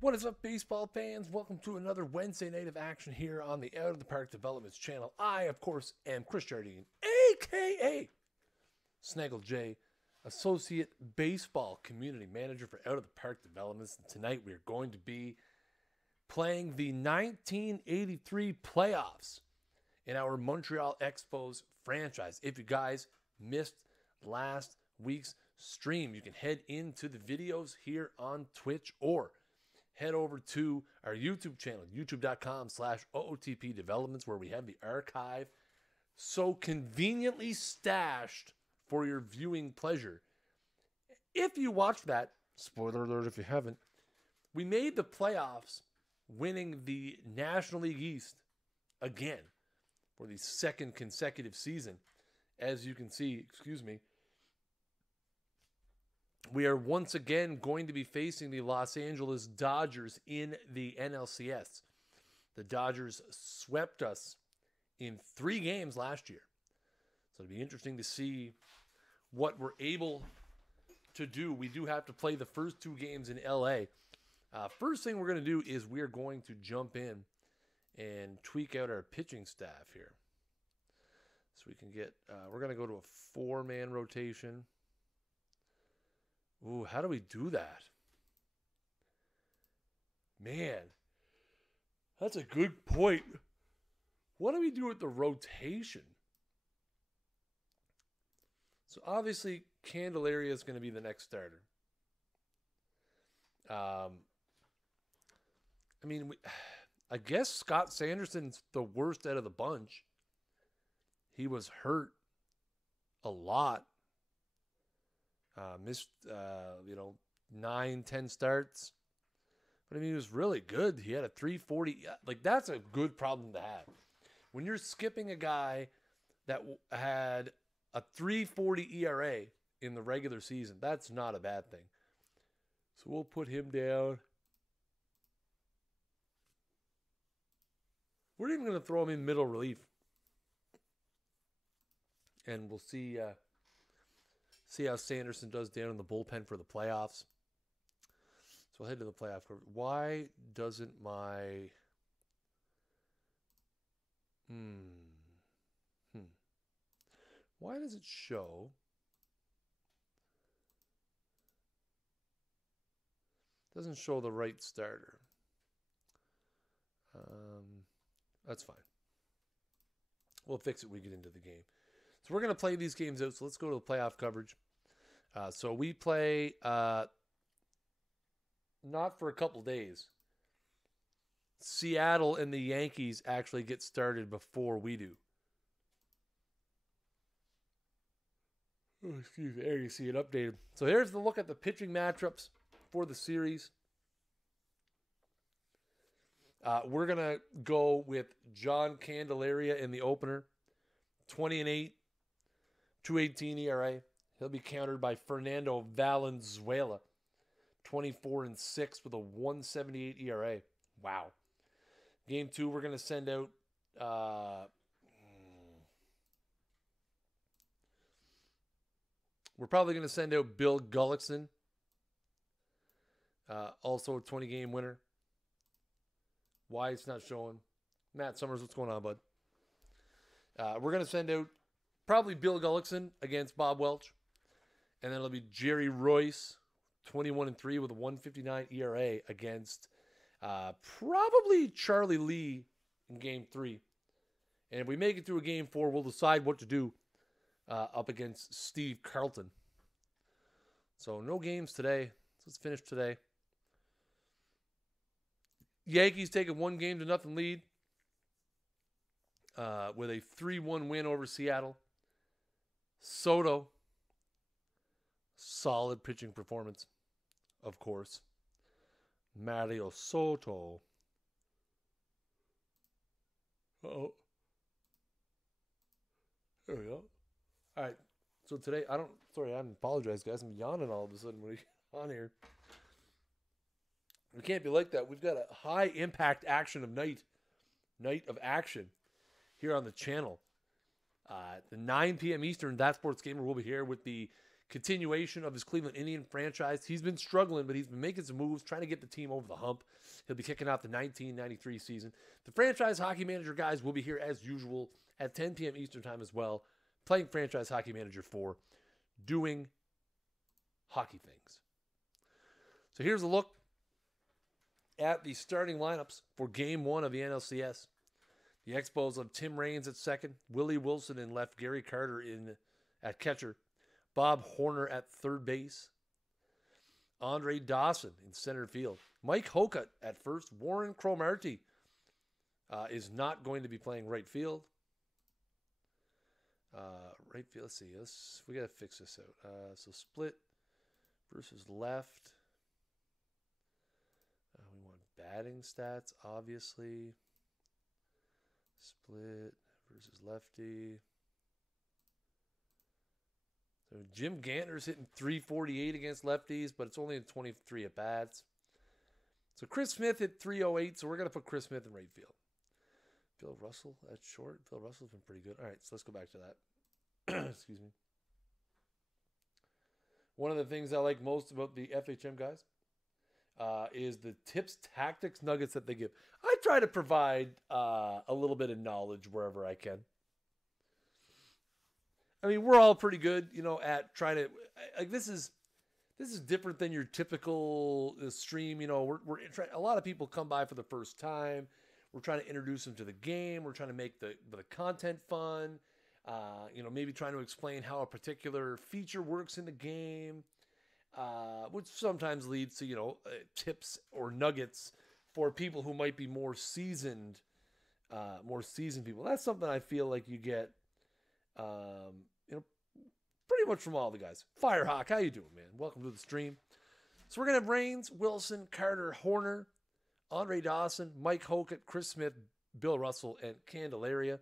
What is up, baseball fans? Welcome to another Wednesday night of action here on the Out of the Park Developments channel. I, of course, am Kris Jardine, a.k.a. Snaggle J, Associate Baseball Community Manager for Out of the Park Developments. And tonight we are going to be playing the 1983 playoffs in our Montreal Expos franchise. If you guys missed last week's stream, you can head into the videos here on Twitch or head over to our YouTube channel, youtube.com/OOTP Developments, where we have the archive so conveniently stashed for your viewing pleasure. If you watched that, spoiler alert if you haven't, we made the playoffs winning the National League East again for the second consecutive season. As you can see, we are once again going to be facing the Los Angeles Dodgers in the NLCS. The Dodgers swept us in 3 games last year. So it'll be interesting to see what we're able to do. We do have to play the first 2 games in LA. First thing we're going to do is we're going to jump in and tweak out our pitching staff here. So we can get, we're going to go to a 4-man rotation. Ooh, how do we do that? Man, that's a good point. What do we do with the rotation? So obviously, Candelaria is going to be the next starter. I guess Scott Sanderson's the worst out of the bunch. He was hurt a lot. Missed, 9, 10 starts. But, he was really good. He had a 3.40. That's a good problem to have. When you're skipping a guy that had a 3.40 ERA in the regular season, that's not a bad thing. So we'll put him down. We're even going to throw him in middle relief. And we'll see how Sanderson does down in the bullpen for the playoffs. So we'll head to the playoff cover. Why doesn't my... Why does it show... Doesn't show the right starter. That's fine. We'll fix it when we get into the game. So we're going to play these games out. So let's go to the playoff coverage. So we play not for a couple days. Seattle and the Yankees actually get started before we do. Oh, excuse me. There you see it updated. So here's the look at the pitching matchups for the series. We're going to go with John Candelaria in the opener. 20-8. 2.18 ERA. He'll be countered by Fernando Valenzuela. 24-6 with a 1.78 ERA. Wow. Game 2, we're going to send out... we're probably going to send out Bill Gullickson. Also a 20-game winner. Why it's not showing? Matt Summers, what's going on, bud? We're going to send out probably Bill Gullickson against Bob Welch. And then it'll be Jerry Royce, 21-3 with a 1.59 ERA against probably Charlie Lee in Game 3. And if we make it through a Game 4, we'll decide what to do up against Steve Carlton. So no games today. So let's finish today. Yankees take a 1-0 lead with a 3-1 win over Seattle. Soto, solid pitching performance, of course. Mario Soto. Uh-oh. There we go. All right. So today, I apologize, guys. I'm yawning all of a sudden when we get on here. We can't be like that. We've got a high impact action of night of action here on the channel. The 9 p.m. Eastern, That Sports Gamer will be here with the continuation of his Cleveland Indian franchise. He's been struggling, but he's been making some moves, trying to get the team over the hump. He'll be kicking out the 1993 season. The franchise hockey manager guys will be here as usual at 10 p.m. Eastern time as well, playing franchise hockey manager 4, doing hockey things. So here's a look at the starting lineups for Game 1 of the NLCS. The Expos of Tim Raines at second, Willie Wilson in left, Gary Carter at catcher, Bob Horner at third base, Andre Dawson in center field, Mike Hokut at first, Warren Cromartie is not going to be playing right field. Right field, let's see, we got to fix this out. So split versus left. We want batting stats, obviously. Split versus lefty. So Jim Gantner's hitting .348 against lefties, but it's only in 23 at-bats. So Chris Smith hit .308, so we're going to put Chris Smith in right field. Bill Russell at short. Bill Russell's been pretty good. All right, so let's go back to that. Excuse me. One of the things I like most about the FHM guys is the tips, tactics, nuggets that they give. I try to provide a little bit of knowledge wherever I can. I mean, we're all pretty good, at trying to, like, this is different than your typical stream. We're a lot of people come by for the first time. We're trying to introduce them to the game. We're trying to make the content fun. Maybe trying to explain how a particular feature works in the game, which sometimes leads to, tips or nuggets for people who might be more seasoned people. That's something I feel like you get, pretty much from all the guys. Firehawk, how you doing, man? Welcome to the stream. So we're going to have Raines, Wilson, Carter, Horner, Andre Dawson, Mike Hokut, Chris Smith, Bill Russell, and Candelaria.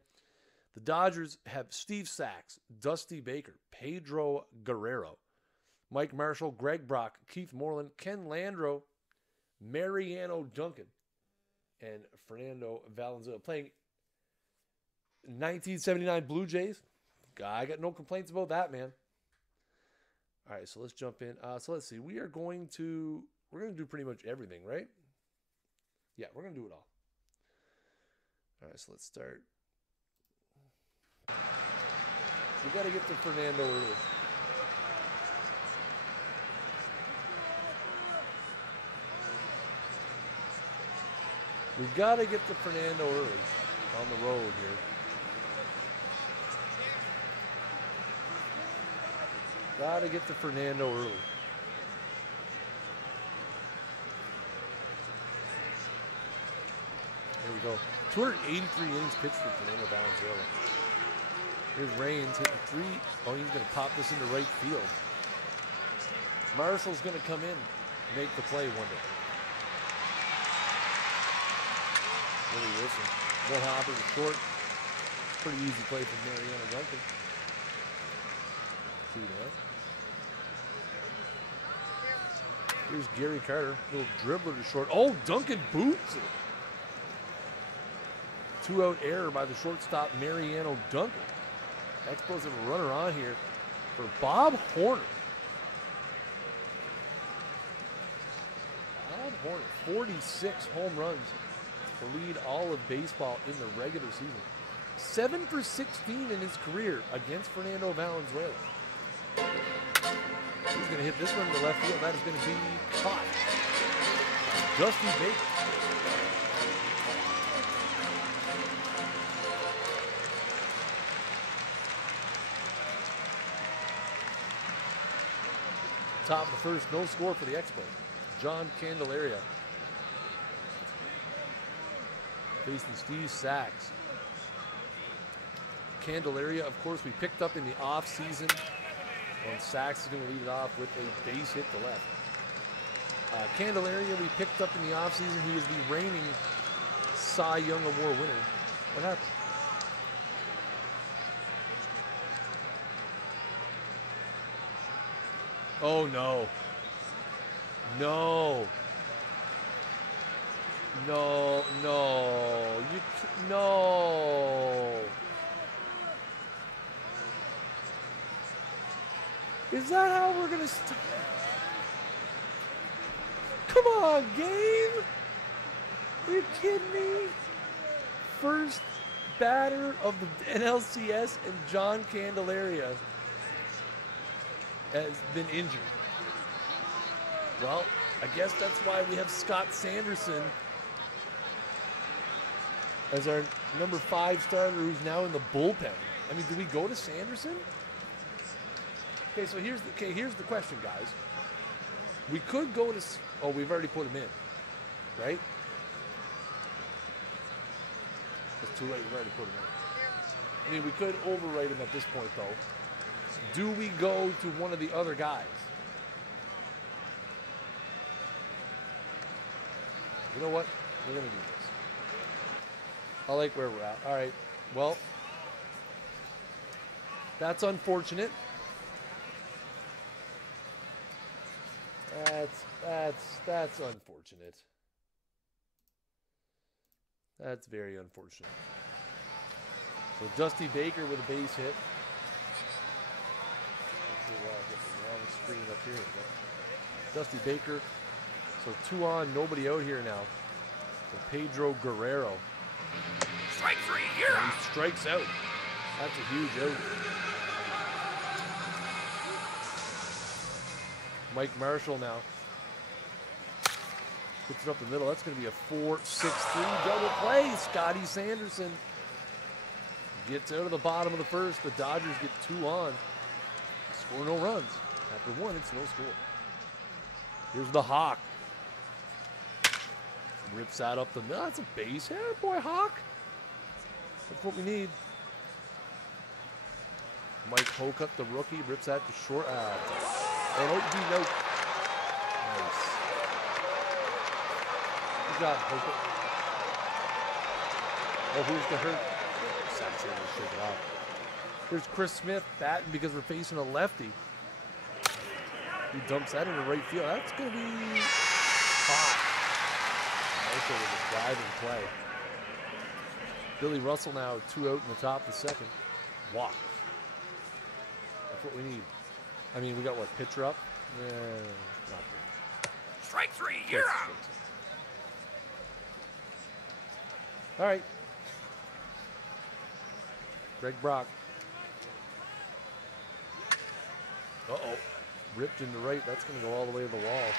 The Dodgers have Steve Sachs, Dusty Baker, Pedro Guerrero, Mike Marshall, Greg Brock, Keith Moreland, Ken Landreau, Mariano Duncan, and Fernando Valenzuela. Playing 1979 Blue Jays. I got no complaints about that, man. All right, so let's jump in. So let's see. We're going to do pretty much everything, right? Yeah, we're going to do it all. All right, so let's start. We got to get to Fernando early. We got to get to Fernando early on the road here. Got to get to Fernando early. Here we go. 283 innings pitched for Fernando Valenzuela. Here's Raines hitting 3. Oh, he's going to pop this into right field. Marshall's going to come in and make the play one day. Willie Wilson. One hopper to short. Pretty easy play from Mariano Duncan. See that? Here's Gary Carter. Little dribbler to short. Oh, Duncan boots it. 2-out error by the shortstop, Mariano Duncan. Expos have a runner on here for Bob Horner. Bob Horner, 46 home runs to lead all of baseball in the regular season. 7 for 16 in his career against Fernando Valenzuela. He's going to hit this one to left field. That is going to be caught. Dusty Baker. Top of the first, no score for the Expos. John Candelaria facing Steve Sachs. Candelaria, of course, we picked up in the offseason, and Sachs is going to lead it off with a base hit to left. Candelaria, we picked up in the offseason. He was the reigning Cy Young Award winner. What happened? Oh, no. No. No, no. No. Is that how we're going to start? Come on, game. Are you kidding me? First batter of the NLCS, and John Candelaria has been injured. Well, I guess that's why we have Scott Sanderson as our number 5 starter who's now in the bullpen. I mean, do we go to Sanderson? Okay, so here's the question, guys. We could go to... Oh, we've already put him in, right? It's too late. We've already put him in. I mean, we could overwrite him at this point, though. Do we go to one of the other guys? You know what? We're going to do this. I like where we're at. All right. Well, that's unfortunate. That's unfortunate. That's very unfortunate. So Dusty Baker with a base hit. I'll get the wrong screen up here. Dusty Baker. So 2 on, nobody out here now. So Pedro Guerrero. Strike 3, you're out. He strikes out. That's a huge out. Mike Marshall now. Puts it up the middle. That's going to be a 4-6-3 double play. Scotty Sanderson gets out of the bottom of the first. The Dodgers get 2 on. Score no runs. After 1, it's no score. Here's the Hawk. Rips that up the middle. That's a base hit, boy, Hawk. That's what we need. Mike Hokut, the rookie, rips that to short. Oh, no, Nice. Good job, Hokut. Oh, who's the hurt? Saxon will shake it off. Here's Chris Smith batting because we're facing a lefty. He dumps that into right field. That's going to be hot. Also with a driving play. Billy Russell now 2 out in the top of the second. Walk. That's what we need. I mean, we got what, pitcher up? Yeah, not good. Strike 3, you're out. All right. Greg Brock. Uh-oh. Ripped into right. That's going to go all the way to the wall.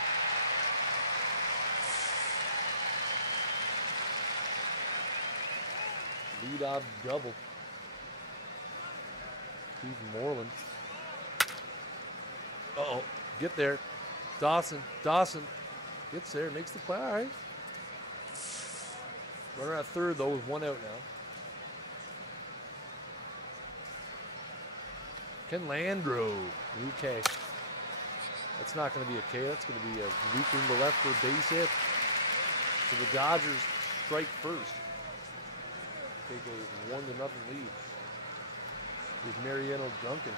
Lead-off double. Steve Moreland. Uh-oh. Get there. Dawson. Dawson gets there. Makes the play. All right. Runner at third, though, with 1 out now. Ken Landreau. Okay. That's not going to be a K. That's going to be a looping to left for a base hit. So the Dodgers strike first. Take a 1-0 lead. Here's Mariano Duncan.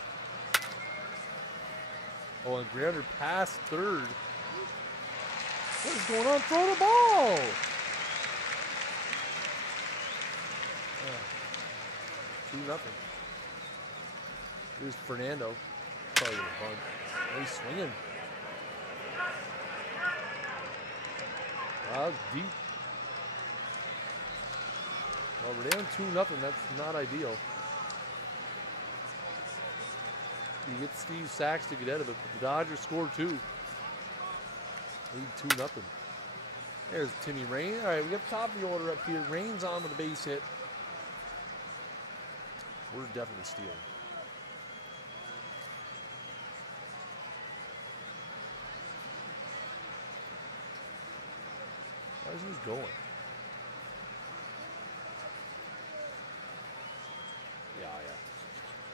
Oh, and grounder past third. What is going on? Throw the ball! 2-0. Here's Fernando. Probably gonna bunt. Oh, he's swinging. Wow, deep. Well, we're down 2-0. That's not ideal. You get Steve Sachs to get out of it, but the Dodgers score 2. Lead 2-0. There's Timmy Rain. All right, we got top of the order up here. Rain's on with a base hit. We're definitely stealing. Why is he going? Yeah.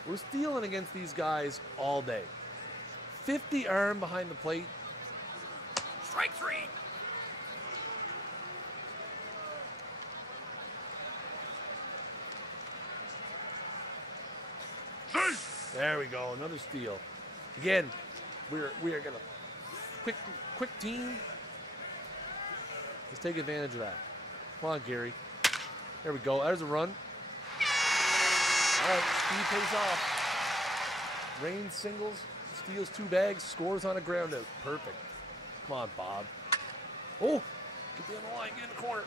We're stealing against these guys all day. 50 arm behind the plate. Strike 3. There we go, another steal. Again, we are gonna quick team. Let's take advantage of that. Come on, Gary. There we go. There's a run. All right, speed pays off. Rain singles, steals 2 bags, scores on a ground out. Perfect. Come on, Bob. Oh, get the other line, get in the corner.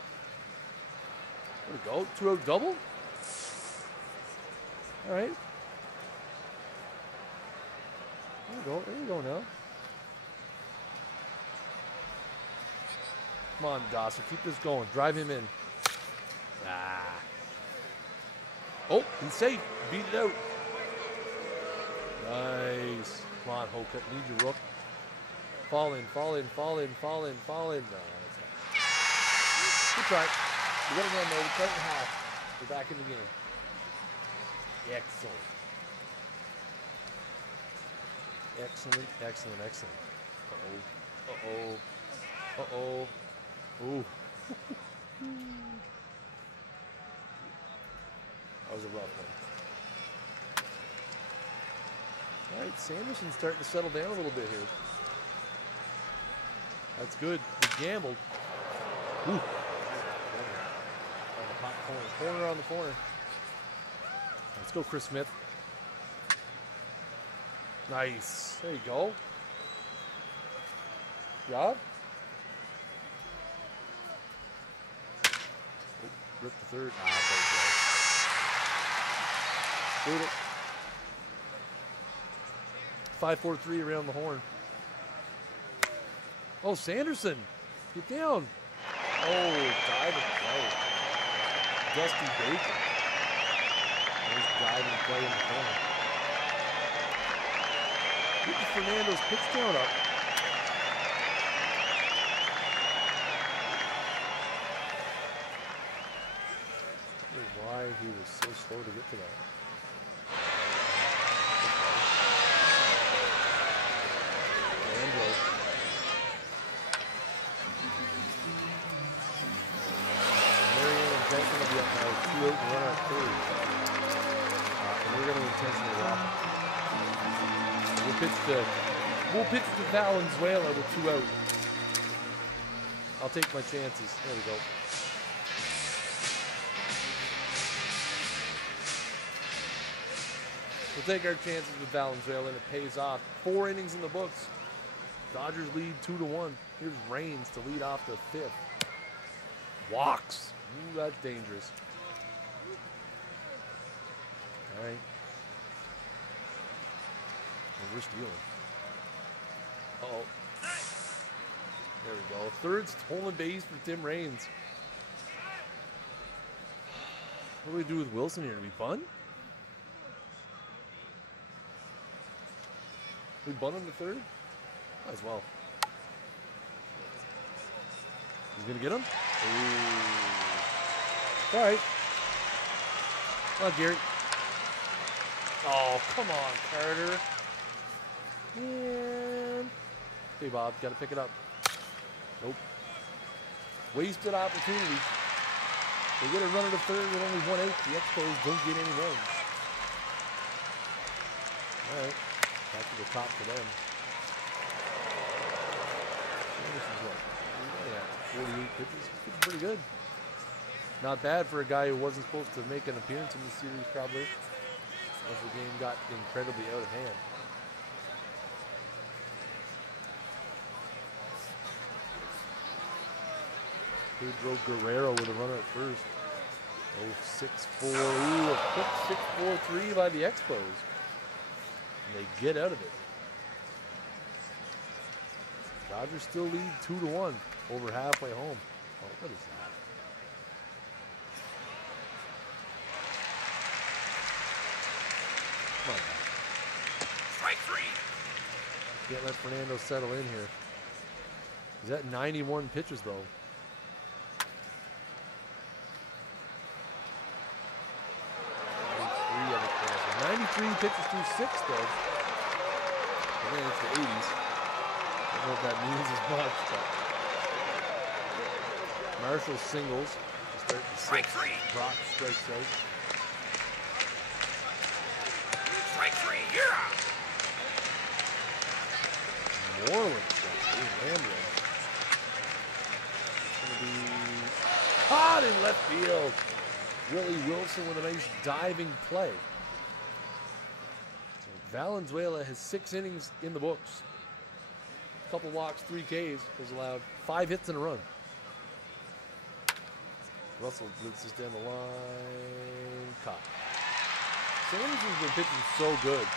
There we go. 2-out double. All right. There we go. There we go now. Come on, Dawson. Keep this going. Drive him in. Ah. Oh, he's safe. Beat it out. Nice. Come on, Hoka. Need your rook. Fall in, fall in, fall in, fall in, fall in. No, that's not. Good try. We got to run, though. We cut it in half. We're back in the game. Excellent. Excellent, excellent, excellent. Uh-oh. Uh-oh. Uh-oh. Ooh. That was a rough one. All right, Sanderson's starting to settle down a little bit here. That's good. We gambled. Ooh. On the hot corner. Corner on the corner. Let's go, Chris Smith. Nice. There you go. Job. Oh, rip the third. Ah, there you go. Boot it. 5-4-3 around the horn. Oh, Sanderson. Get down. Oh, diving play. Dusty Bacon. Nice diving play in the corner. Getting Fernando's pitch count up. I don't know why he was so slow to get to that. And we're going to intentionally walk. We'll pitch to Valenzuela with 2 out. I'll take my chances. There we go. We'll take our chances with Valenzuela, and it pays off. 4 innings in the books. Dodgers lead 2-1. Here's Raines to lead off the 5th. Walks. Ooh, that's dangerous. All right. Well, we're stealing. Uh-oh. There we go. Third stolen base for Tim Raines. What do we do with Wilson here? Do we bunt? We bunt him to third? Might as well. He's going to get him? Ooh. All right. Come on, Gary. Oh, come on, Carter. Man. Hey, Bob, got to pick it up. Nope. Wasted opportunity. They get a runner to third with only 1 out. The Expos don't get any runs. All right. Back to the top for them. This is what? 48 pitches. It's pretty good. Not bad for a guy who wasn't supposed to make an appearance in the series, probably. As the game got incredibly out of hand. Pedro Guerrero with a runner at first. Oh, 6-4. Ooh, a quick 6-4-3 by the Expos. And they get out of it. Dodgers still lead 2-1 over halfway home. Oh, what is that? Come on, man. Strike 3. Can't let Fernando settle in here. He's at 91 pitches, though. 93 pitches through 6, though. Again, it's the 80s. I don't know if that means as much, but Marshall singles to start the 6th. Brock strikes out. Strike 3. You're out. Moreland strikes out. Rambling. It's going to be caught in left field. Willie Wilson with a nice diving play. Valenzuela has 6 innings in the books. A couple walks, 3 Ks, has allowed 5 hits and a run. Russell blitzes down the line. Caught. Sanderson's been pitching so good,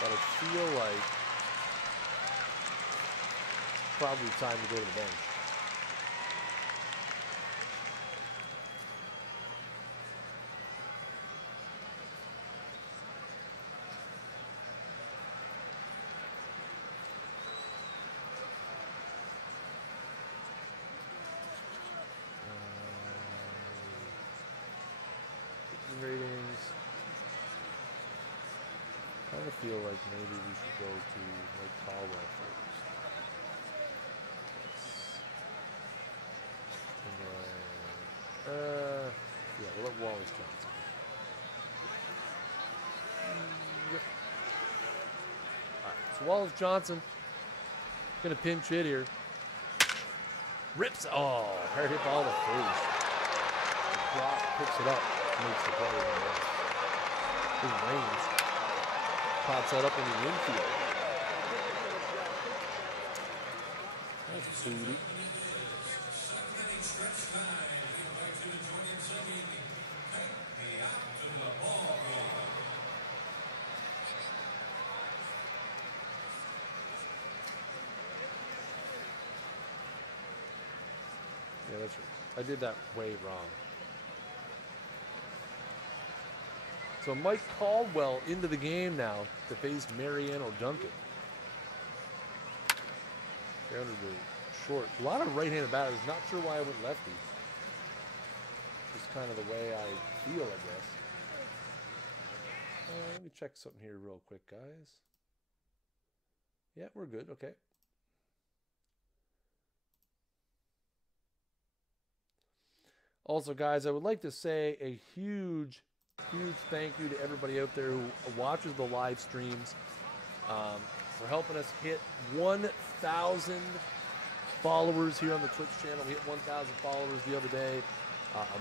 but I feel like probably time to go to the bench. Ratings. Kind of feel like maybe we should go to Mike Caldwell first. And then, yeah, we'll let Wallace Johnson. Yep. All right, so Wallace Johnson gonna pinch hit here. Rips. Oh, hard hit ball to first. Brock picks it up. Makes the play. His Reigns pops that up in the infield. That's booty. Yeah, that's right. I did that way wrong. So Mike Caldwell into the game now to face Mariano Duncan. Down to the short. A lot of right-handed batters. Not sure why I went lefty. Just kind of the way I feel, I guess. Let me check something here real quick, guys. Yeah, we're good. Okay. Also, guys, I would like to say a huge thank you to everybody out there who watches the live streams for helping us hit 1,000 followers here on the Twitch channel. We hit 1,000 followers the other day.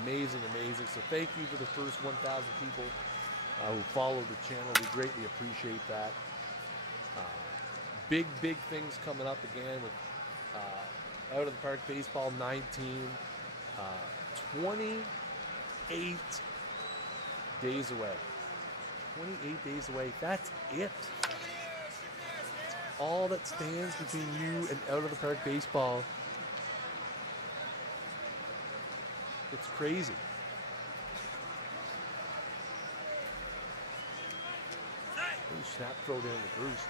Amazing. So thank you to the first 1,000 people who followed the channel. We greatly appreciate that. Big things coming up again with Out of the Park Baseball 19. 28 days away. 28 days away. That's it. That's all that stands between you and Out of the Park Baseball. It's crazy. Snap throw down to Bruce.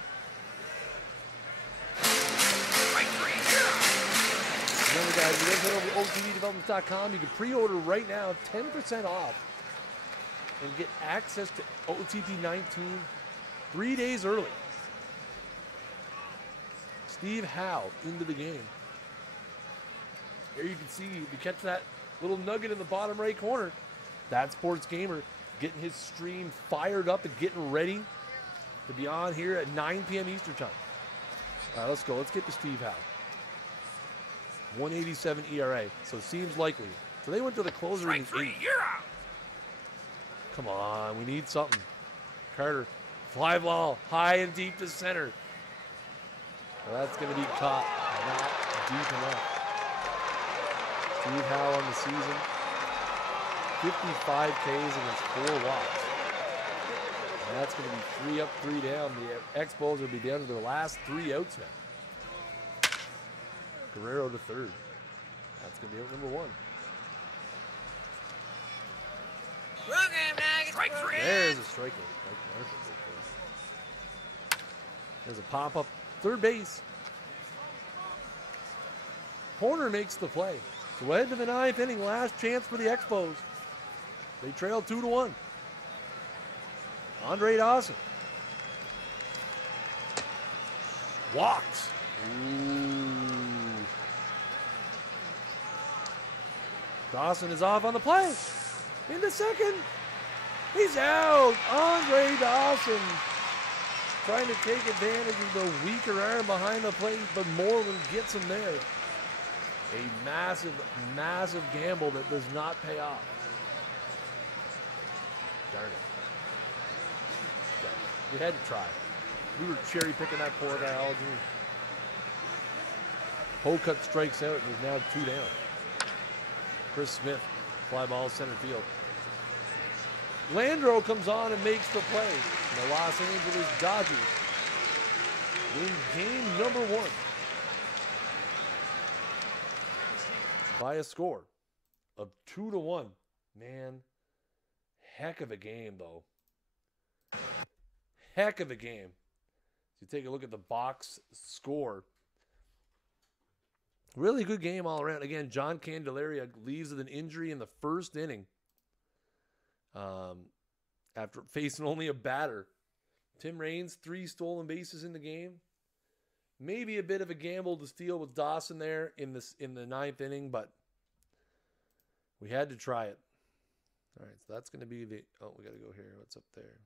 Remember, guys, you guys head over to OOTPdevelopments.com. You can pre-order right now, 10% off, and get access to OOTP 19 3 days early. Steve Howe into the game. Here you can see, if you catch that little nugget in the bottom right corner, that's Sports Gamer getting his stream fired up and getting ready to be on here at 9 p.m. Eastern time. All right, let's go. Let's get to Steve Howe. 187 ERA, so it seems likely. So they went to the closer in the 8th. Come on, we need something. Carter, fly ball, high and deep to center. Well, that's going to be caught, not deep enough. Steve Howe on the season, 55 Ks against 4 walks. And that's going to be 3 up, 3 down. The Expos will be down to their last 3 outs now. Guerrero to third. That's going to be out number 1. Strike 3. There's a strikeout. There's a pop-up third base. Horner makes the play. So we're heading to the 9th inning. Last chance for the Expos. They trail 2-1. Andre Dawson. Walks. Ooh. Dawson is off on the play. Into second. He's out. Andre Dawson trying to take advantage of the weaker arm behind the plate, but Moreland gets him there. A massive gamble that does not pay off. Darn it. We had to try. We were cherry picking that poor guy all June. Holcutt strikes out and is now 2 down. Chris Smith, fly ball center field. Landreau comes on and makes the play. And the Los Angeles Dodgers win game number 1 by a score of 2-1. Man, heck of a game, though. Heck of a game. If you take a look at the box score, really good game all around. Again, John Candelaria leaves with an injury in the first inning after facing only a batter. Tim Raines, 3 stolen bases in the game. Maybe a bit of a gamble to steal with Dawson there in the 9th inning, but we had to try it. All right, so that's going to be the... Oh, we got to go here. What's up there?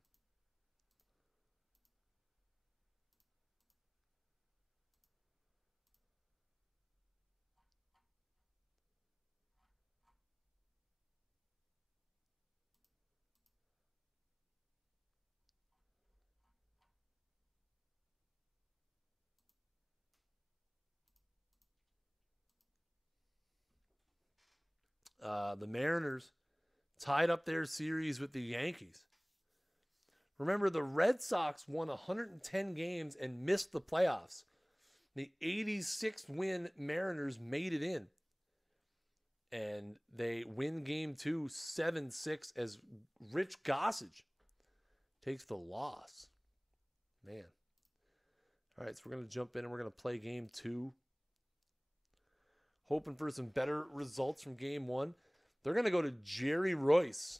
The Mariners tied up their series with the Yankees. Remember, the Red Sox won 110 games and missed the playoffs. The 86th win Mariners made it in. And they win game 2, 7-6, as Rich Gossage takes the loss. Man. All right, so we're going to jump in and we're going to play game 2. Hoping for some better results from game 1. They're going to go to Jerry Royce.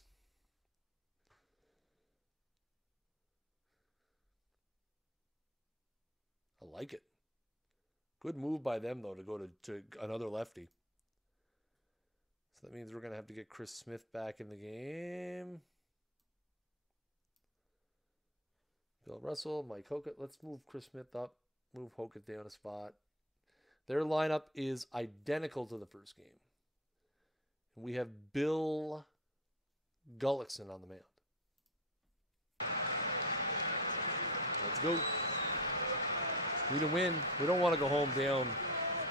I like it. Good move by them, though, to go to another lefty. So that means we're going to have to get Chris Smith back in the game. Bill Russell, Mike Holcutt. Let's move Chris Smith up. Move Holcutt down a spot. Their lineup is identical to the first game. We have Bill Gullickson on the mound. Let's go. Need a win. We don't want to go home down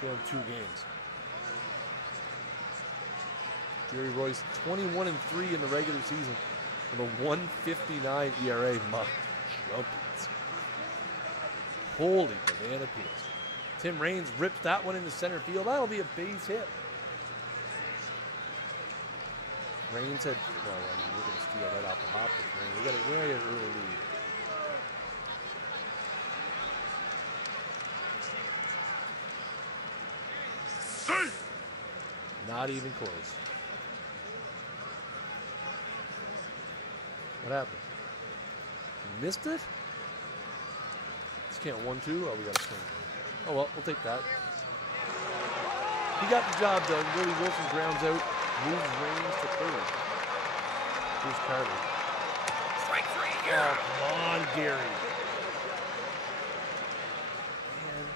2 games. Jerry Royce, 21-3 in the regular season with a 1.59 ERA. My jumpers. Holy banana peels. Tim Raines rips that one into center field. That'll be a base hit. Raines had, well, I mean, we're going to steal that off the hop. We got an early lead. Not even close. What happened? You missed it? Just can't 1-2. Oh, we got to swing. Oh, well, we'll take that. He got the job done. Willie Wilson grounds out. Moves Raines to third. Here's Carter. Strike 3, Oh, come on, Gary. Man.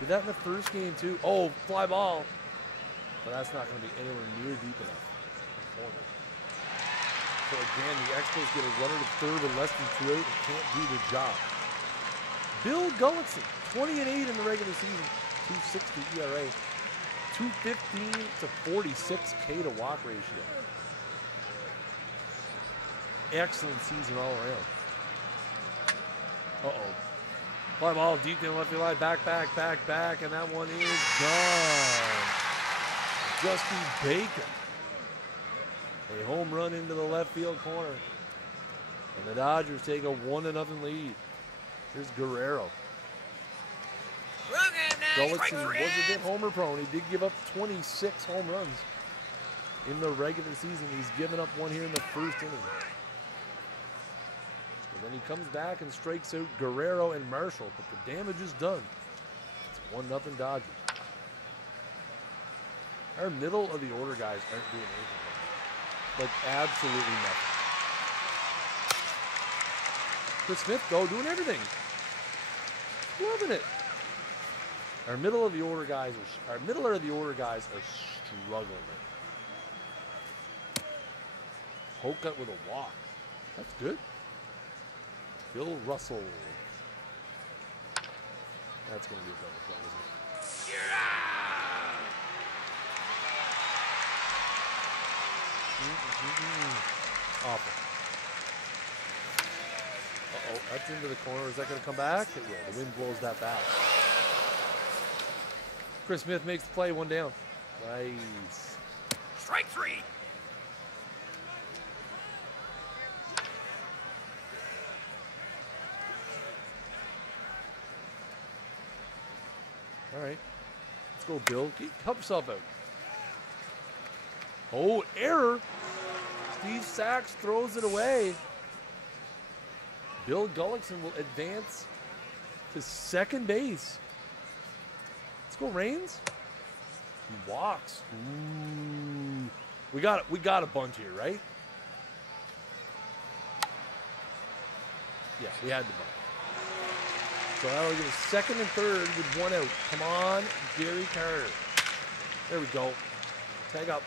Did that in the first game, too. Oh, fly ball. But that's not going to be anywhere near deep enough. So, again, the Expos get a runner to third with less than 2 out and can't do the job. Bill Gullickson, 20-8 in the regular season. 2.60 ERA. 215 to 46 K to walk ratio. Excellent season all around. Uh-oh. Fly ball deep in left field line. Back. And that one is gone. Justy Bacon. A home run into the left field corner. And the Dodgers take a 1-0 lead. Here's Guerrero. Gullickson was a bit homer prone. He did give up 26 home runs in the regular season. He's given up one here in the first inning. And then he comes back and strikes out Guerrero and Marshall, but the damage is done. It's 1-0 Dodgers. Our middle of the order guys aren't doing anything. Like absolutely nothing. Chris Smith, though, doing everything. Loving it. Our middle of the order guys are struggling. Holcutt with a walk. That's good. Bill Russell. That's going to be a double play, isn't it? Awful. Uh-oh, that's into the corner. Is that going to come back? Yeah, the wind blows that back. Chris Smith makes the play, one down. Nice. Strike 3. All right. Let's go, Bill. Help yourself out. Oh, error. Steve Sachs throws it away. Bill Gullickson will advance to second base. Let's go, Reigns. He walks. Ooh. We got a bunt here, right? Yeah, we had the bunt. So that'll give us second and third with one out. Come on, Gary Carter. There we go. Tag up.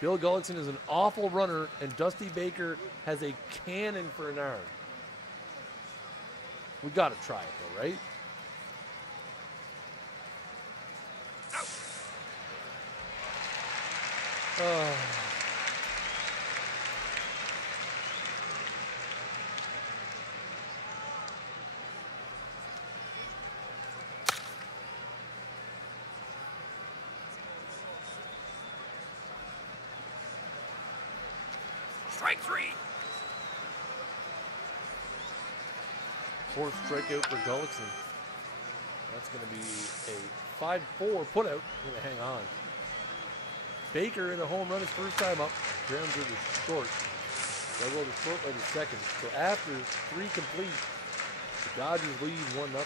Bill Gullickson is an awful runner, and Dusty Baker has a cannon for an arm. We got to try it, though, right? Strike 3. Fourth strikeout for Gullickson. That's going to be a 5-4 putout. Going to hang on. Baker in a home run his first time up. Ground to the short. They'll go to short by the second. So after 3 complete, the Dodgers lead 1-0.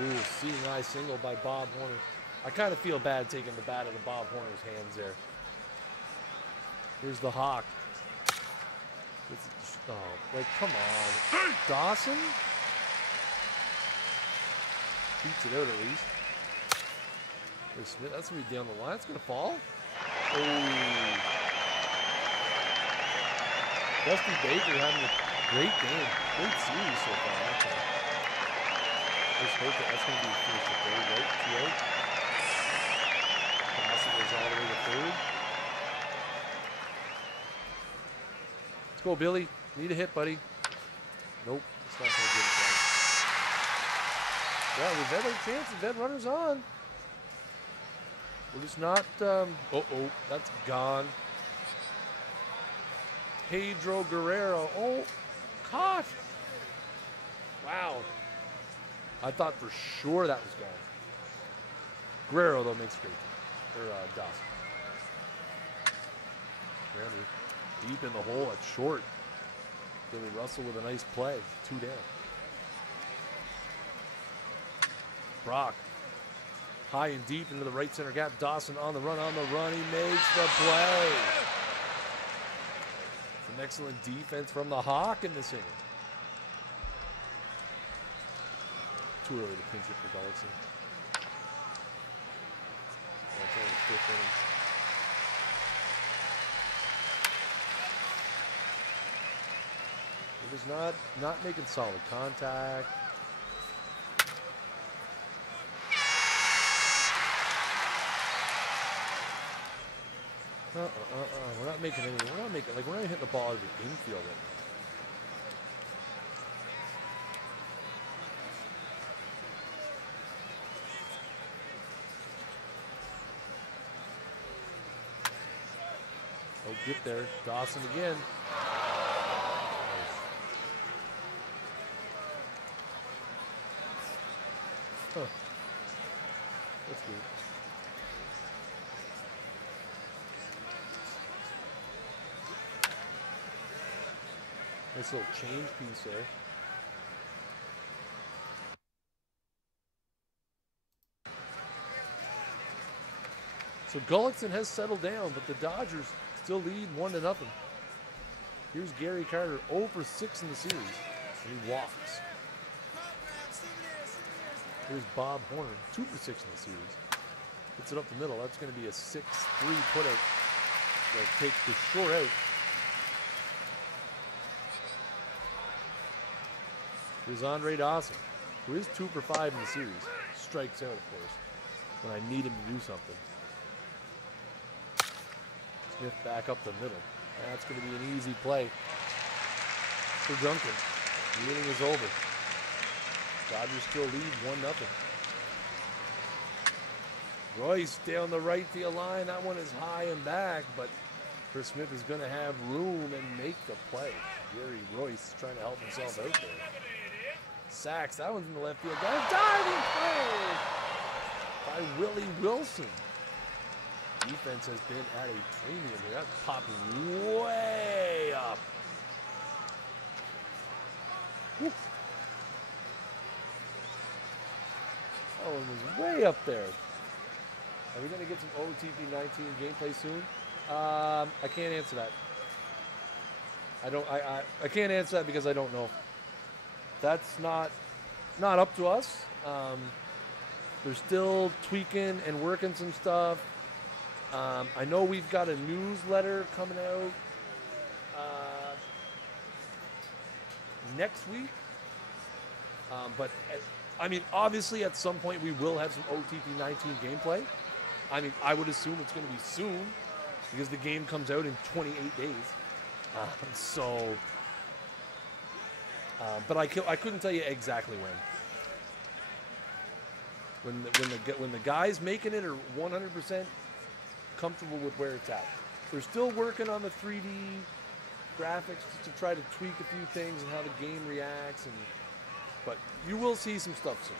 Ooh, seeing eye single by Bob Horner. I kind of feel bad taking the bat out of Bob Horner's hands there. Here's the Hawk. Oh, like, come on. Dawson? Beats it out at least. There's Smith. That's going to be down the line. It's going to fall. Oh. Dusty Baker having a great game. Great series so far. Let's hope that's going to be first to third, right? 2-0. Dawson goes all the way to third. Let's go, Billy. Need a hit, buddy. Nope. It's not going to get it done. Yeah, we've had a chance. We've had runners on. We're just not. That's gone. Pedro Guerrero. Oh, caught. Wow. I thought for sure that was gone. Guerrero, though, makes great. Or Dawson. Grounder deep in the hole at short. Billy Russell with a nice play. 2 down. Brock. High and deep into the right center gap. Dawson on the run, He makes the play. It's an excellent defense from the Hawk in this inning. Too early to pinch it for Gullickson. That's only the 5th inning. It was not making solid contact. We're not making any. We're not hitting the ball out of the infield right now. Oh, get there. Dawson again. Huh. That's good. Nice little change piece there. So Gullickson has settled down, but the Dodgers still lead 1-0. Here's Gary Carter, 0 for 6 in the series, and he walks. Here's Bob Horner, 2 for 6 in the series. Hits it up the middle. That's going to be a 6-3 putout that takes the short out. Here's Andre Dawson, who is 2 for 5 in the series. Strikes out, of course, when I need him to do something. Smith back up the middle. That's going to be an easy play for Duncan. The inning is over. Dodgers still lead 1-0. Royce down the right field line. That one is high and back, but Chris Smith is going to have room and make the play. Gary Royce trying to help himself out there. Sacks. That one's in the left field. That diving play by Willie Wilson. Defense has been at a premium here. That's popping way up. Woo. Oh, it was way up there. Are we going to get some OOTP 19 gameplay soon? I can't answer that. I can't answer that because I don't know. That's not up to us. They're still tweaking and working some stuff. I know we've got a newsletter coming out next week. But I mean, obviously, at some point we will have some OTP 19 gameplay. I mean, I would assume it's going to be soon because the game comes out in 28 days. But I couldn't tell you exactly when. When the guys making it are 100% comfortable with where it's at. They're still working on the 3D graphics to try to tweak a few things and how the game reacts, but you will see some stuff soon.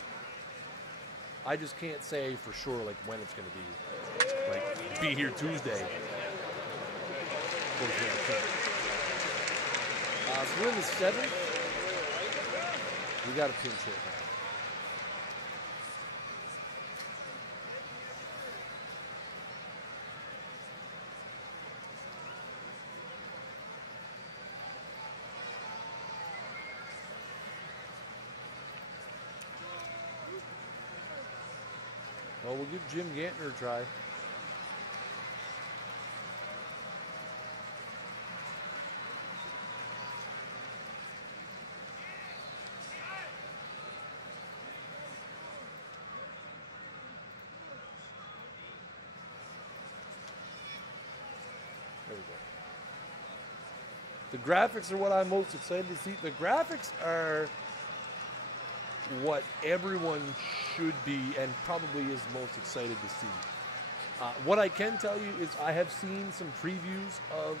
I just can't say for sure like when it's going to be. Like be here Tuesday. So we're in the 7th. We got a pinch hit now. Well, we'll give Jim Gantner a try. There we go. The graphics are what I'm most excited to see. The graphics are what everyone should be and probably is most excited to see. What I can tell you is I have seen some previews of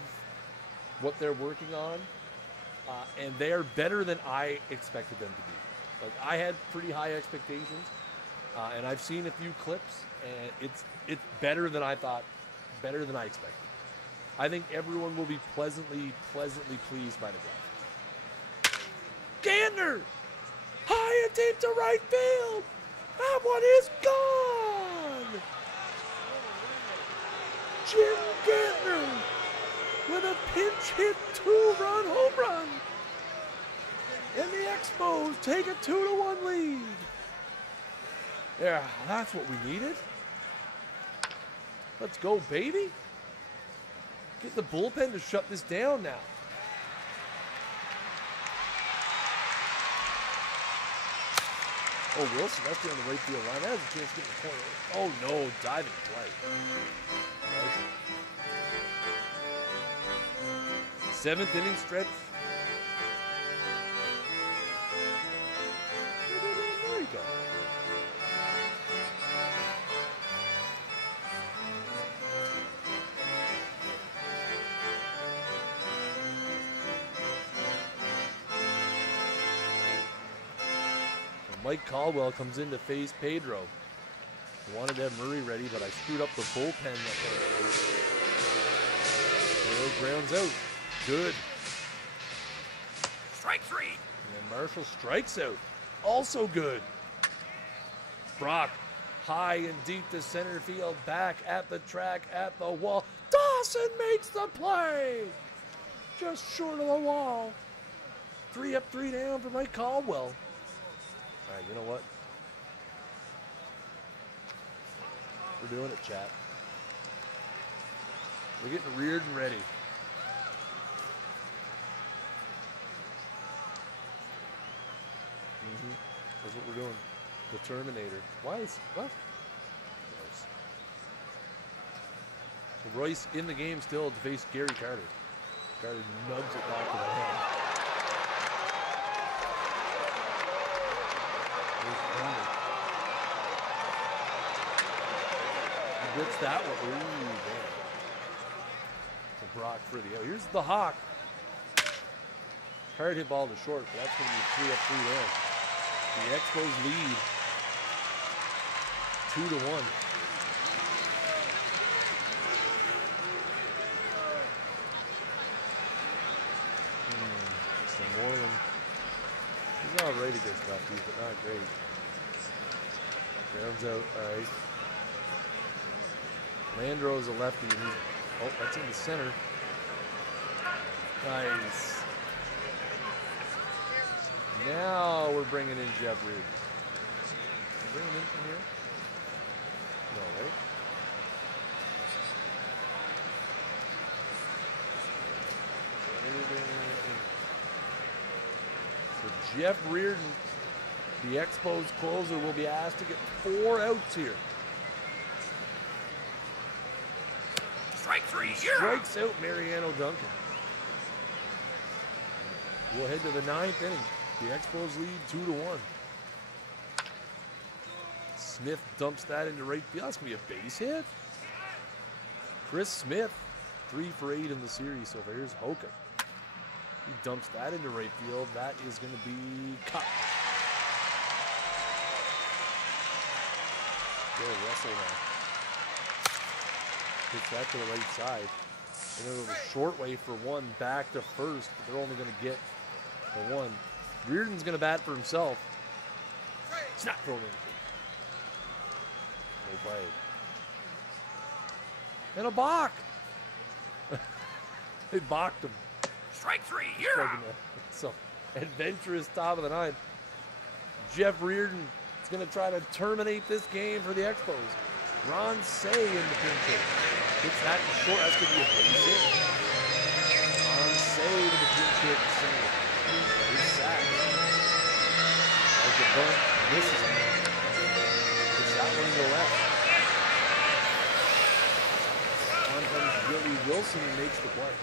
what they're working on, and they are better than I expected them to be. Like, I had pretty high expectations, and I've seen a few clips, and it's better than I thought, better than I expected. I think everyone will be pleasantly pleased by the graphics. Gantner! High and deep to right field. That one is gone. Jim Gantner with a pinch hit 2-run home run. And the Expos take a 2-1 lead. Yeah, that's what we needed. Let's go, baby. Get the bullpen to shut this down now. Oh, Wilson, that's on the right field line. That has a chance to get in the corner. Oh, no, diving play. Right. 7th inning stretch. There you go. Mike Caldwell comes in to face Pedro. I wanted to have Murray ready, but I screwed up the bullpen. Pedro grounds out. Good. Strike 3. And Marshall strikes out. Also good. Brock high and deep to center field. Back at the track, at the wall. Dawson makes the play. Just short of the wall. 3 up, 3 down for Mike Caldwell. All right, you know what? We're doing it, chat. We're getting reared and ready. That's what we're doing. The Terminator. Why is what? Gross. So Royce in the game still to face Gary Carter. Carter nubs it back to the hand. He gets that one. Ooh, man. To Brock for the out. Here's the Hawk. Hard hit ball to short, but that's going to be 3 up, 3 down. The Expos lead 2-1. So Moreland, he's all right against lefties, but not great. Grounds out, all right. Landro's a lefty, and he's, oh, that's in the center. Nice. Now we're bringing in Jeff Reed. Bring him in from here? No, right? So Jeff Reardon, the Expos closer, will be asked to get 4 outs here. Strike 3, Strikes out Mariano Duncan. We'll head to the 9th inning. The Expos lead 2-1. Smith dumps that into right field. That's going to be a base hit. Chris Smith, 3 for 8 in the series so far. Here's Hoka. He dumps that into right field. That is going to be cut. Go Russell now. Hits that to the right side. And then a short way for 1 back to first, but they're only going to get the 1. Reardon's going to bat for himself. It's not thrown in. No play. And a balk. They balked him. Strike 3, So, adventurous top of the 9th. Jeff Reardon is going to try to terminate this game for the Expos. Ron Say in the pinch hit. Hits that to short. That's going to be a base hit. Ron Say to the pinch hit. He's sacked. As the bunt misses him. Gets that one to the left. On comes Willie Wilson and makes the play.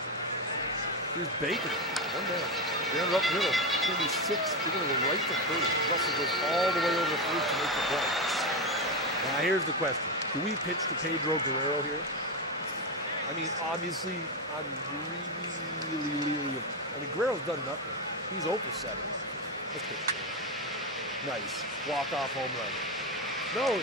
Here's Bacon. 1 down. Grounded up middle. It's going to be 6. They're going to go right to first. Russell goes all the way over to first to make the play. Now here's the question. Do we pitch to Pedro Guerrero here? I mean, obviously, I'm really leery of... I mean, Guerrero's done nothing. He's 0 for 7. Let's pitch. Nice. Walk-off home run. No.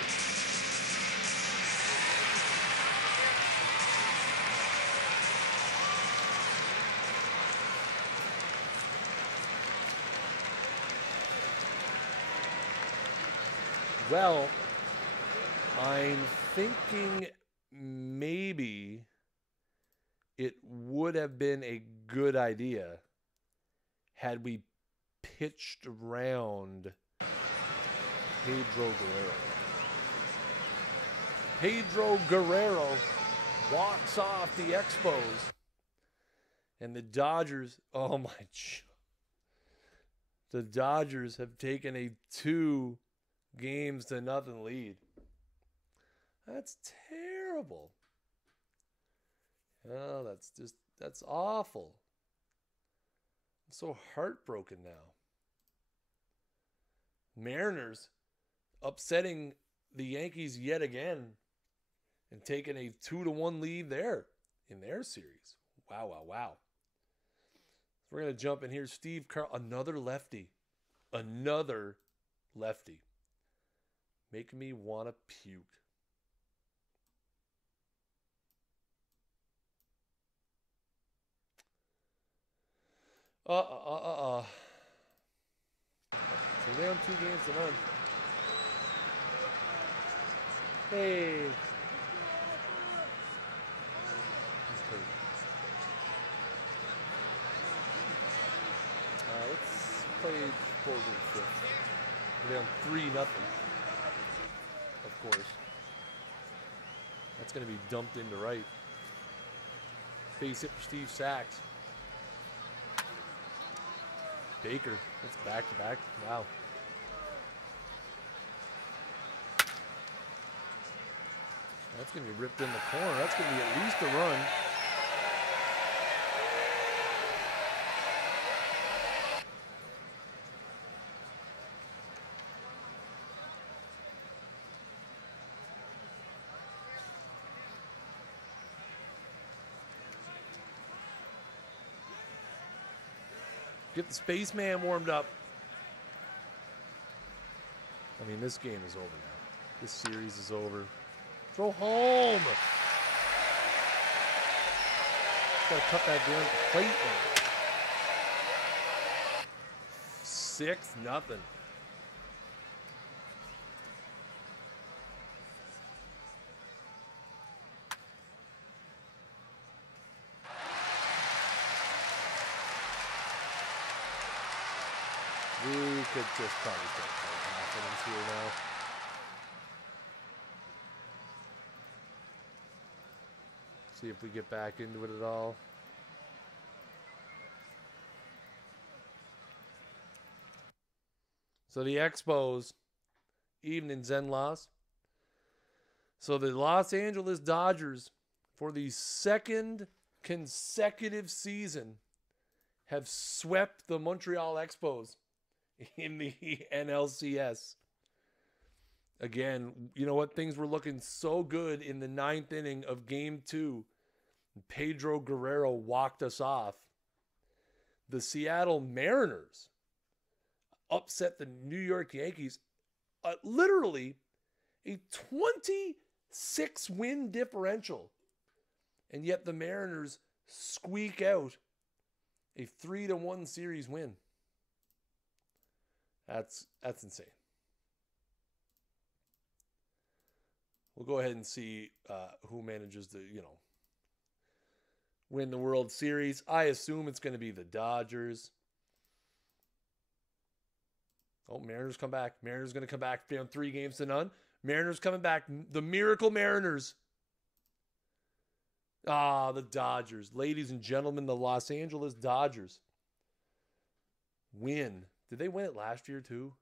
Well, I'm thinking maybe it would have been a good idea had we pitched around Pedro Guerrero. Pedro Guerrero walks off the Expos, and the Dodgers, oh my, the Dodgers have taken a 2-0 lead. That's terrible. Oh, that's awful. I'm so heartbroken now. Mariners upsetting the Yankees yet again and taking a 2-1 lead there in their series. Wow, wow, wow. We're going to jump in here. Steve Carl, another lefty. Another lefty. Making me want to puke. So down 2-0. Hey. Let's play closing 5th. We're down 3-0. Of course. That's going to be dumped into right. Base hit for Steve Sachs. Baker. That's back-to-back. Wow. That's going to be ripped in the corner. That's going to be at least a run. Get the spaceman warmed up. I mean, this game is over now. This series is over. Throw home. Got to cut that down to the plate now. 6-0. We could just probably get confidence here now. See if we get back into it at all. So the Expos, evening Zen loss. So the Los Angeles Dodgers, for the second consecutive season, have swept the Montreal Expos in the NLCS. Again, you know what? Things were looking so good in the 9th inning of Game 2. Pedro Guerrero walked us off. The Seattle Mariners upset the New York Yankees. Literally a 26-win differential. And yet the Mariners squeak out a 3-1 series win. That's insane. We'll go ahead and see who manages to, win the World Series. I assume it's going to be the Dodgers. Oh, Mariners come back. Mariners going to come back down 3-0. Mariners coming back. The Miracle Mariners. The Dodgers. Ladies and gentlemen, the Los Angeles Dodgers win. Did they win it last year too?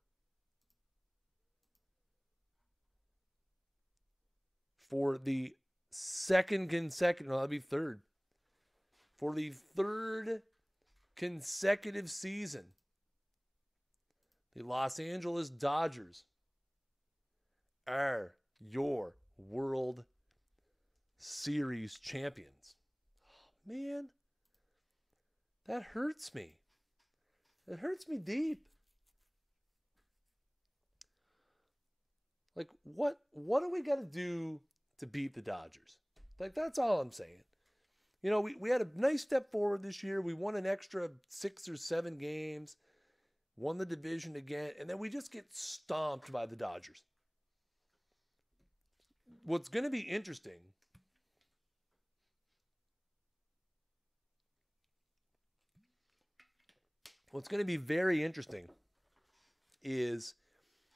For the second consecutive, no, that'd be third. For the third consecutive season, the Los Angeles Dodgers are your World Series champions. Oh, man, that hurts me. It hurts me deep. Like, what do we got to do to beat the Dodgers? Like, that's all I'm saying. We had a nice step forward this year. We won an extra 6 or 7 games, won the division again, and then we just get stomped by the Dodgers. What's going to be interesting What's going to be very interesting is,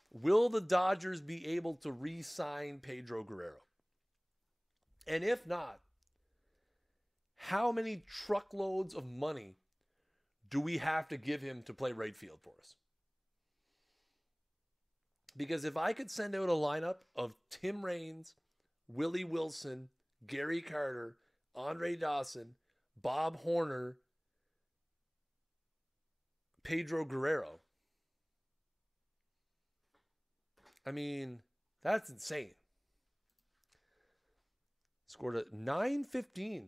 will the Dodgers be able to re-sign Pedro Guerrero? And if not, how many truckloads of money do we have to give him to play right field for us? Because if I could send out a lineup of Tim Raines, Willie Wilson, Gary Carter, Andre Dawson, Bob Horner, Pedro Guerrero, I mean, that's insane. Scored a .915.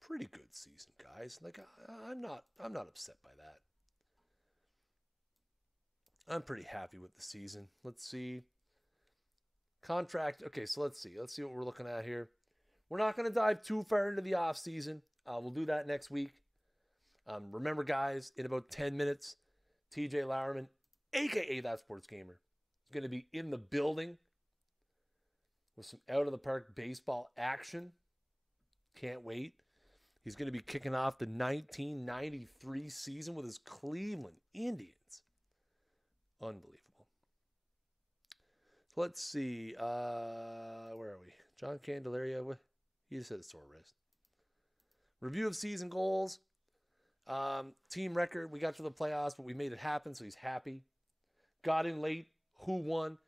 Pretty good season, guys. Like, I'm not upset by that. I'm pretty happy with the season. Let's see. Contract. Okay, so let's see. Let's see what we're looking at here. We're not going to dive too far into the offseason. We'll do that next week. Remember, guys, in about 10 minutes, TJ Lowerman, a.k.a. That Sports Gamer, is going to be in the building with some out-of-the-park baseball action. Can't wait. He's going to be kicking off the 1993 season with his Cleveland Indians. Unbelievable. So let's see. Where are we? John Candelaria, he just had a sore wrist. Review of season goals. Team record. We got to the playoffs, but we made it happen, so he's happy. Got in late. Who won?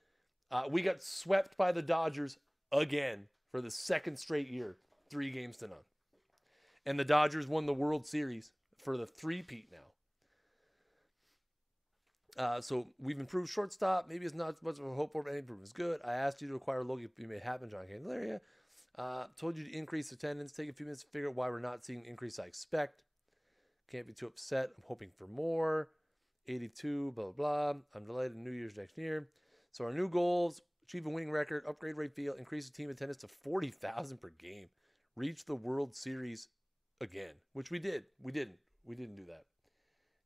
We got swept by the Dodgers again for the second straight year. 3-0. And the Dodgers won the World Series for the three-peat now. So we've improved shortstop. Maybe it's not much of a hope for, but any improvement is good. I asked you to acquire Logan if you made it happen, John Candelaria. Told you to increase attendance. Take a few minutes to figure out why we're not seeing the increase I expect. Can't be too upset. I'm hoping for more. 82, blah, blah, blah. I'm delighted in New Year's next year. So our new goals, achieve a winning record, upgrade rate field, increase the team attendance to 40,000 per game. Reach the World Series again, which we did. We didn't do that.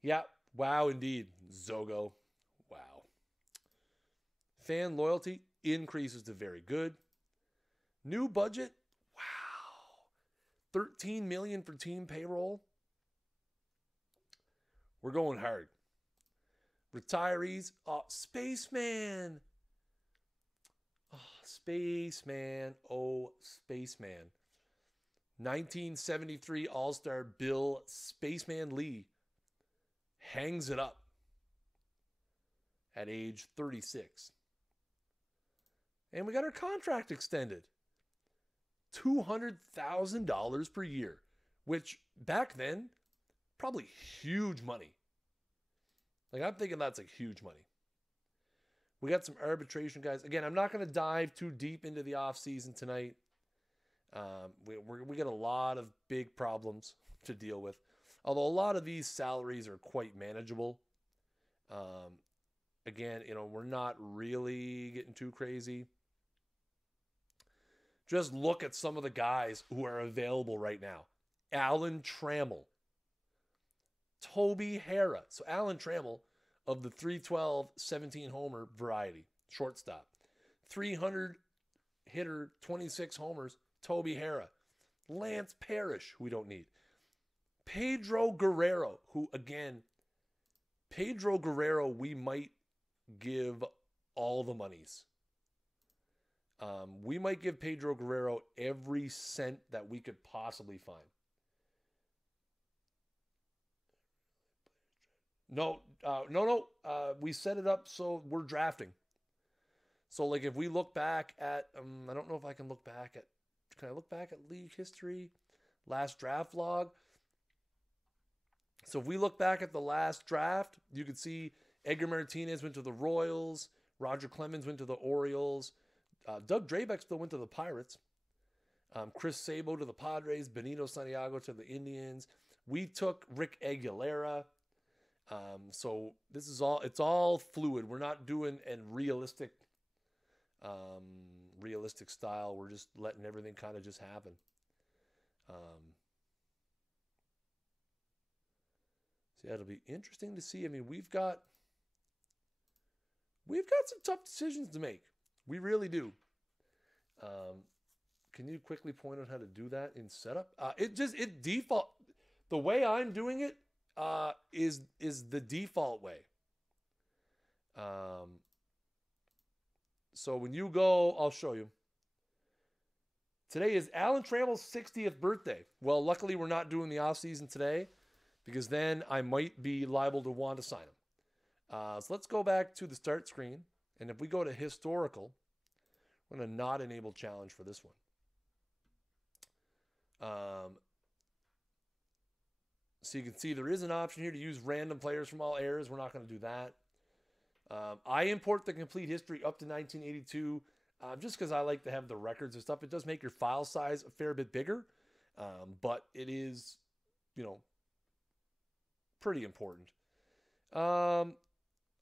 Yeah, wow, indeed. Zogo, wow. Fan loyalty increases to very good. New budget, wow. $13 million for team payroll. We're going hard. Retirees, Spaceman. Oh, Spaceman. 1973 All-Star Bill Spaceman Lee hangs it up at age 36. And we got our contract extended. $200,000 per year, which back then, probably huge money. Like, I'm thinking that's like huge money. We got some arbitration, guys. Again, I'm not going to dive too deep into the offseason tonight. We got a lot of big problems to deal with. Although a lot of these salaries are quite manageable. Again, we're not really getting too crazy. Just look at some of the guys who are available right now. Alan Trammell. Toby Harrah. So Alan Trammell of the 312, 17 homer variety, shortstop. 300 hitter, 26 homers, Toby Harrah. Lance Parrish, who we don't need. Pedro Guerrero, who again, Pedro Guerrero, we might give all the monies. We might give Pedro Guerrero every cent that we could possibly find. No. We set it up so we're drafting. So, like, if we look back at, I don't know if I can look back at, can I look back at league history? Last draft log. So, if we look back at the last draft, you could see Edgar Martinez went to the Royals. Roger Clemens went to the Orioles. Doug Drabeck still went to the Pirates. Chris Sabo to the Padres. Benito Santiago to the Indians. We took Rick Aguilera. So this is it's all fluid. We're not doing a realistic style. We're just letting everything kind of just happen. So yeah, it'll be interesting to see. I mean, we've got some tough decisions to make. We really do. Can you quickly point out how to do that in setup? It default. The way I'm doing it is the default way. So when you go, I'll show you. Today is Alan Trammell's 60th birthday. Well, luckily we're not doing the off season today because then I might be liable to want to sign him. So let's go back to the start screen. And if we go to historical, I'm going to not enable challenge for this one. So you can see there is an option here to use random players from all eras. We're not going to do that. I import the complete history up to 1982 just because I like to have the records and stuff. It does make your file size a fair bit bigger, but it is, pretty important.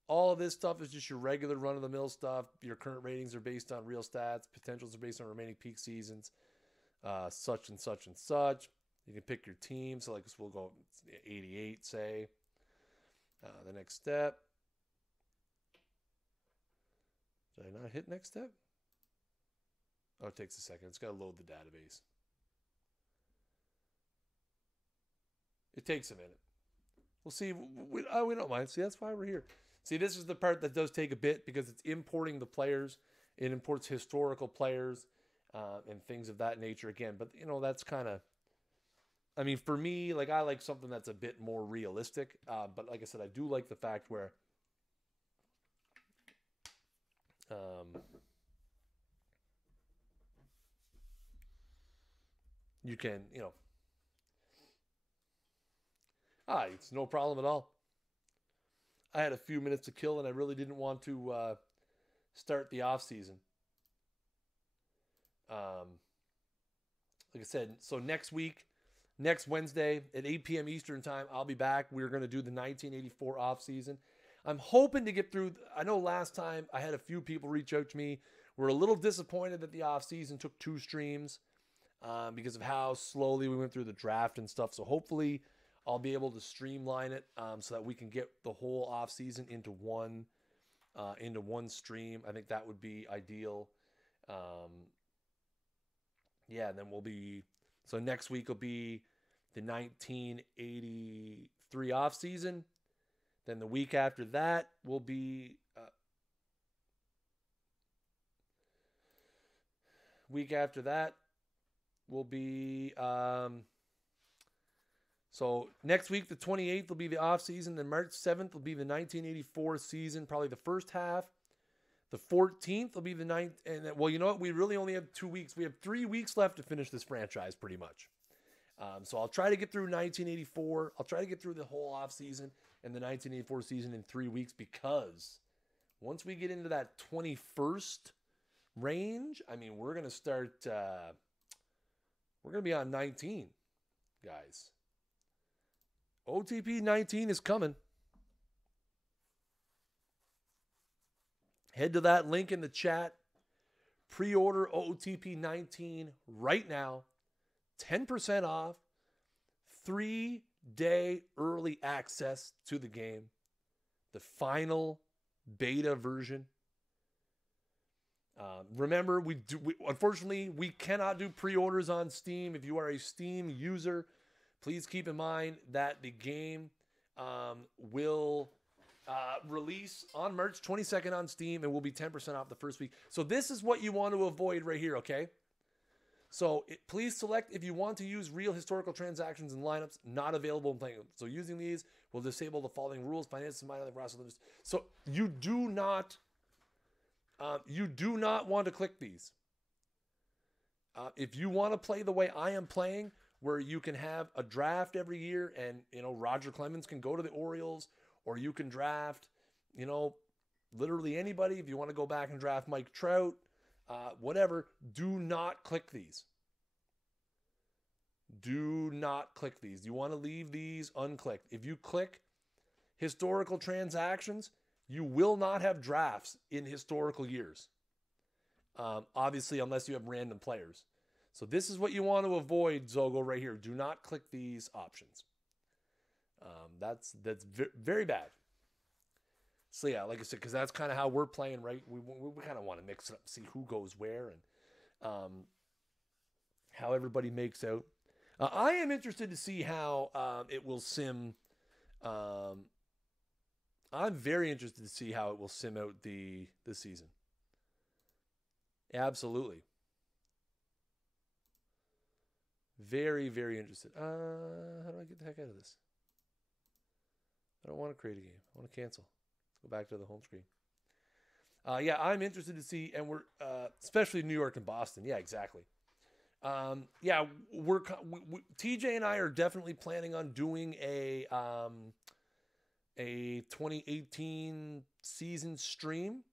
All of this stuff is just your regular run-of-the-mill stuff. Your current ratings are based on real stats. Potentials are based on remaining peak seasons, such and such and such. You can pick your team. So like we'll go 88, say. The next step. Did I not hit next step? Oh, it takes a second. It's got to load the database. It takes a minute. We'll see. We don't mind. See, that's why we're here. See, this is the part that does take a bit because it's importing the players. It imports historical players. and things of that nature again. But, you know, that's kind of, I mean, for me, like, I like something that's a bit more realistic. But like I said, I do like the fact where you can, you know, it's no problem at all. I had a few minutes to kill, and I really didn't want to start the off season. Like I said, so next week, next Wednesday at 8 p.m. Eastern time, I'll be back. We're going to do the 1984 off season. I'm hoping to get through. I know last time I had a few people reach out to me. We're a little disappointed that the off season took 2 streams because of how slowly we went through the draft and stuff. So hopefully I'll be able to streamline it so that we can get the whole off season into one stream. I think that would be ideal. Yeah, and then we'll be, so next week will be the 1983 off season. Then the week after that will be so next week, the 28th, will be the off season. Then March 7th will be the 1984 season, probably the first half. The 14th will be the 9th. And then, well, you know what? We really only have 2 weeks. We have 3 weeks left to finish this franchise pretty much. So I'll try to get through 1984. I'll try to get through the whole off season and the 1984 season in 3 weeks, because once we get into that 21st range, I mean, we're going to start, we're going to be on 19, guys. OTP 19 is coming. Head to that link in the chat. Pre-order OOTP 19 right now. 10% off. 3-day early access to the game. The final beta version. Remember, unfortunately, we cannot do pre-orders on Steam. If you are a Steam user, please keep in mind that the game will release on March 22nd on Steam and will be 10% off the first week. So this is what you want to avoid right here, okay? So please select if you want to use real historical transactions and lineups not available in playing. So using these will disable the following rules: finances, minor roster limits. So you do not want to click these. If you want to play the way I am playing, where you can have a draft every year, and you know Roger Clemens can go to the Orioles, or you can draft, you know, literally anybody. If you want to go back and draft Mike Trout, whatever, do not click these. Do not click these. You want to leave these unclicked. If you click historical transactions, you will not have drafts in historical years. Obviously, unless you have random players. So this is what you want to avoid, Zogo, right here. Do not click these options. That's very bad. So yeah, like I said, because that's kind of how we're playing, right? We kind of want to mix it up, see who goes where, and how everybody makes out. I am interested to see how it will sim. I'm very interested to see how it will sim out the season. Absolutely. Very, very interested. How do I get the heck out of this? I don't want to create a game. I want to cancel. Go back to the home screen. Yeah, I'm interested to see, and we're especially New York and Boston. Yeah, exactly. Yeah, TJ and I are definitely planning on doing a 2018 season stream.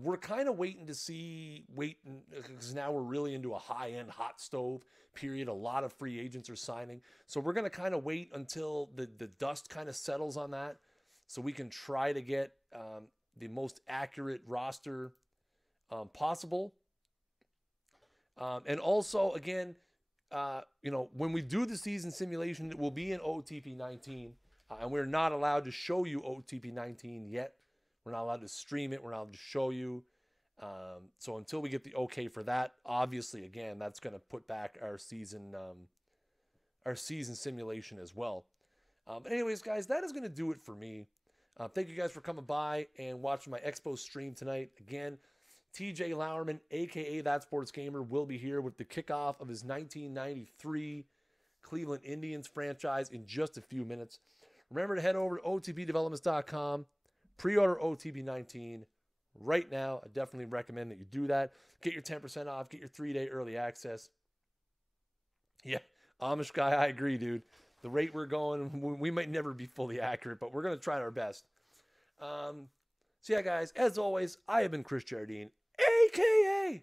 We're kind of waiting to see, because now we're really into a high-end hot stove period. A lot of free agents are signing. So we're going to kind of wait until the dust kind of settles on that, so we can try to get the most accurate roster possible. And also, again, you know, when we do the season simulation, it will be in OOTP 19, and we're not allowed to show you OOTP 19 yet. We're not allowed to stream it. We're not allowed to show you. So until we get the okay for that, obviously, again, that's going to put back our season simulation as well. But anyways, guys, that is going to do it for me. Thank you guys for coming by and watching my Expos stream tonight. Again, TJ Lowerman, a.k.a. That Sports Gamer, will be here with the kickoff of his 1993 Cleveland Indians franchise in just a few minutes. Remember to head over to otpdevelopments.com, pre-order OTP19 right now. I definitely recommend that you do that. Get your 10% off, get your 3-day early access. Yeah, Amish guy, I agree, dude. The rate we're going, we might never be fully accurate, but we're going to try our best. So yeah, guys, as always, I have been Kris Jardine, a.k.a.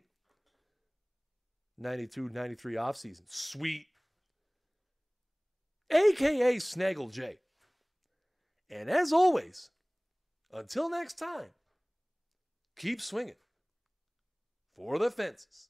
92-93 offseason. Sweet. a.k.a. Snaggle J. And as always, until next time, keep swinging for the fences.